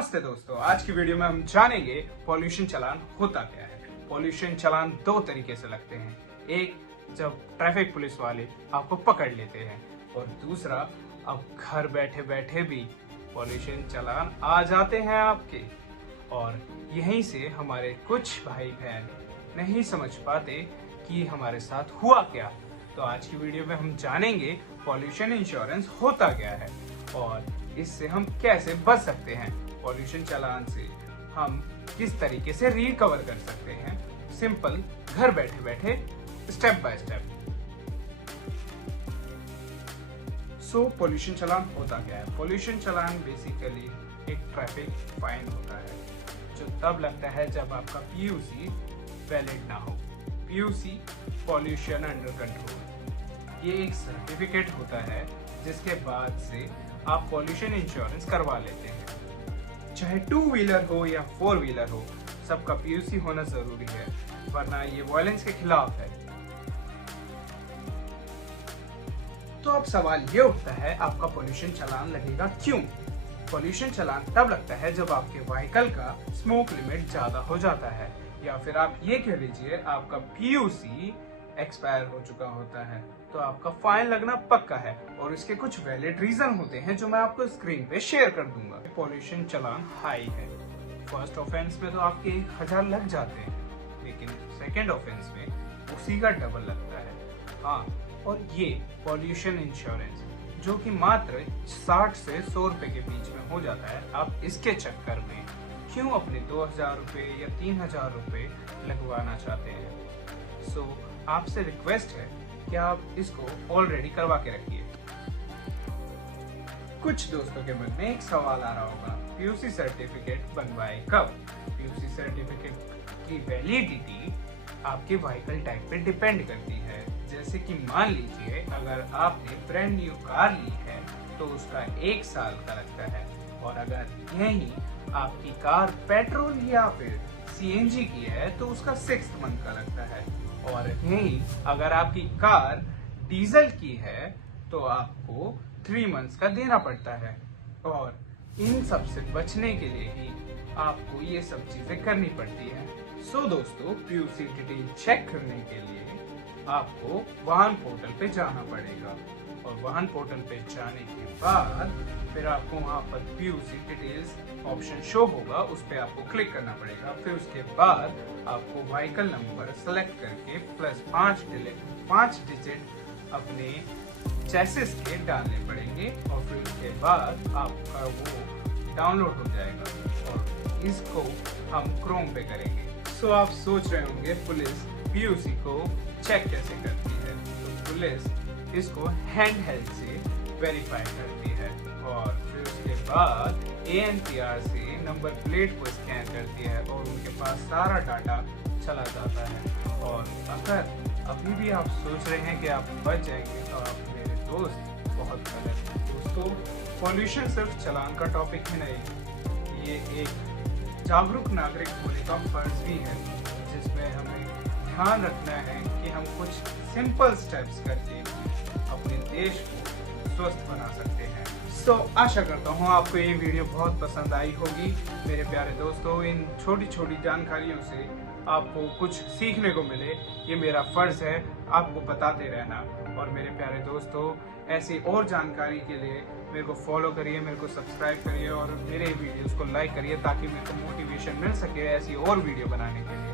नमस्ते दोस्तों, आज की वीडियो में हम जानेंगे पॉल्यूशन चालान होता क्या है। पॉल्यूशन चालान दो तरीके से लगते हैं। एक, जब ट्रैफिक पुलिस वाले आपको पकड़ लेते हैं, और दूसरा, अब घर बैठे बैठे भी पॉल्यूशन चालान आ जाते हैं आपके। और यहीं से हमारे कुछ भाई बहन नहीं समझ पाते कि हमारे साथ हुआ क्या। तो आज की वीडियो में हम जानेंगे पॉल्यूशन इंश्योरेंस होता क्या है और इससे हम कैसे बच सकते हैं। पॉल्यूशन चालान से हम किस तरीके से रिकवर कर सकते हैं, सिंपल घर बैठे बैठे step by step. So pollution चालान होता क्या है। पॉल्यूशन चालान बेसिकली एक ट्रैफिक फाइन होता है जो तब लगता है जब आपका पीयूसी वैलिड ना हो। पीयूसी पॉल्यूशन अंडर कंट्रोल, ये एक सर्टिफिकेट होता है जिसके बाद से आप पॉल्यूशन इंश्योरेंस करवा लेते हैं। चाहे 2 व्हीलर हो या 4 व्हीलर हो, सबका पीयूसी होना जरूरी है, वरना ये वायलेंस के खिलाफ है। तो अब सवाल ये उठता है, आपका पॉल्यूशन चालान लगेगा क्यों? पॉल्यूशन चालान तब लगता है जब आपके व्हीकल का स्मोक लिमिट ज्यादा हो जाता है, या फिर आप ये कह लीजिए आपका पीयूसी एक्सपायर हो चुका होता है, तो आपका फाइन लगना पक्का है। और इसके कुछ वैलिड रीजन होते हैं जो मैं आपको स्क्रीन पे शेयर कर दूंगा। पॉल्यूशन चालान हाई है, फर्स्ट ऑफेंस में तो आपके 1000 लग जाते हैं, लेकिन सेकंड ऑफेंस में उसी का डबल लगता है। हाँ, और ये पॉल्यूशन इंश्योरेंस जो कि मात्र 60 से 100 रुपए के बीच में हो जाता है, आप इसके चक्कर में क्यों अपने 2000 रुपए या 3000 रुपए लगवाना चाहते हैं। सो आपसे रिक्वेस्ट है कि आप इसको ऑलरेडी करवा के रखिए। कुछ दोस्तों के मन में एक सवाल आ रहा होगा, पीयूसी सर्टिफिकेट बनवाए कब? पीयूसी सर्टिफिकेट की वैलिडिटी आपके व्हीकल टाइप पे डिपेंड करती है। जैसे कि मान लीजिए अगर आपने ब्रांड न्यू कार ली है तो उसका 1 साल का लगता है, और अगर यही आपकी कार पेट्रोल या फिर सीएनजी की है तो उसका 6 मंथ का लगता है, और यही अगर आपकी कार डीजल की है तो आपको 3 मंथ्स का देना पड़ता है। और इन सब से बचने के लिए ही आपको ये सब चीजें करनी पड़ती है। सो दोस्तों, पीयूसी डिटेल चेक करने के लिए आपको वाहन पोर्टल पे जाना पड़ेगा, और वाहन पोर्टल पे जाने के बाद फिर आपको वहाँ पर पीयूसी डिटेल्स ऑप्शन शो होगा, उस पर आपको क्लिक करना पड़ेगा। फिर उसके बाद आपको व्हीकल नंबर सेलेक्ट करके प्लस 5 डिजिट अपने चेसिस के डालने पड़ेंगे, और फिर उसके बाद आपका वो डाउनलोड हो जाएगा, और इसको हम क्रोम पे करेंगे। सो आप सोच रहे होंगे पुलिस पीयूसी को चेक कैसे करती है। तो पुलिस इसको हैंड हेल्ड से वेरीफाई करती है, और फिर उसके बाद ANPR से नंबर प्लेट को स्कैन करती है, और उनके पास सारा डाटा चला जाता है। और अगर अभी भी आप सोच रहे हैं कि आप बच जाएंगे तो आप मेरे दोस्त बहुत गलत हैं। दोस्तों, पॉल्यूशन सिर्फ चालान का टॉपिक ही नहीं, ये एक जागरूक नागरिक होने का फर्ज भी है, जिसमें हमें ध्यान रखना है कि हम कुछ सिंपल स्टेप्स करके अपने देश को स्वस्थ बना सकते हैं। सो आशा करता हूँ आपको ये वीडियो बहुत पसंद आई होगी। मेरे प्यारे दोस्तों, इन छोटी छोटी जानकारियों से आपको कुछ सीखने को मिले, ये मेरा फर्ज है आपको बताते रहना। और मेरे प्यारे दोस्तों, ऐसी और जानकारी के लिए मेरे को फॉलो करिए, मेरे को सब्सक्राइब करिए, और मेरे वीडियोस को लाइक करिए ताकि मेरे को मोटिवेशन मिल सके ऐसी और वीडियो बनाने के लिए।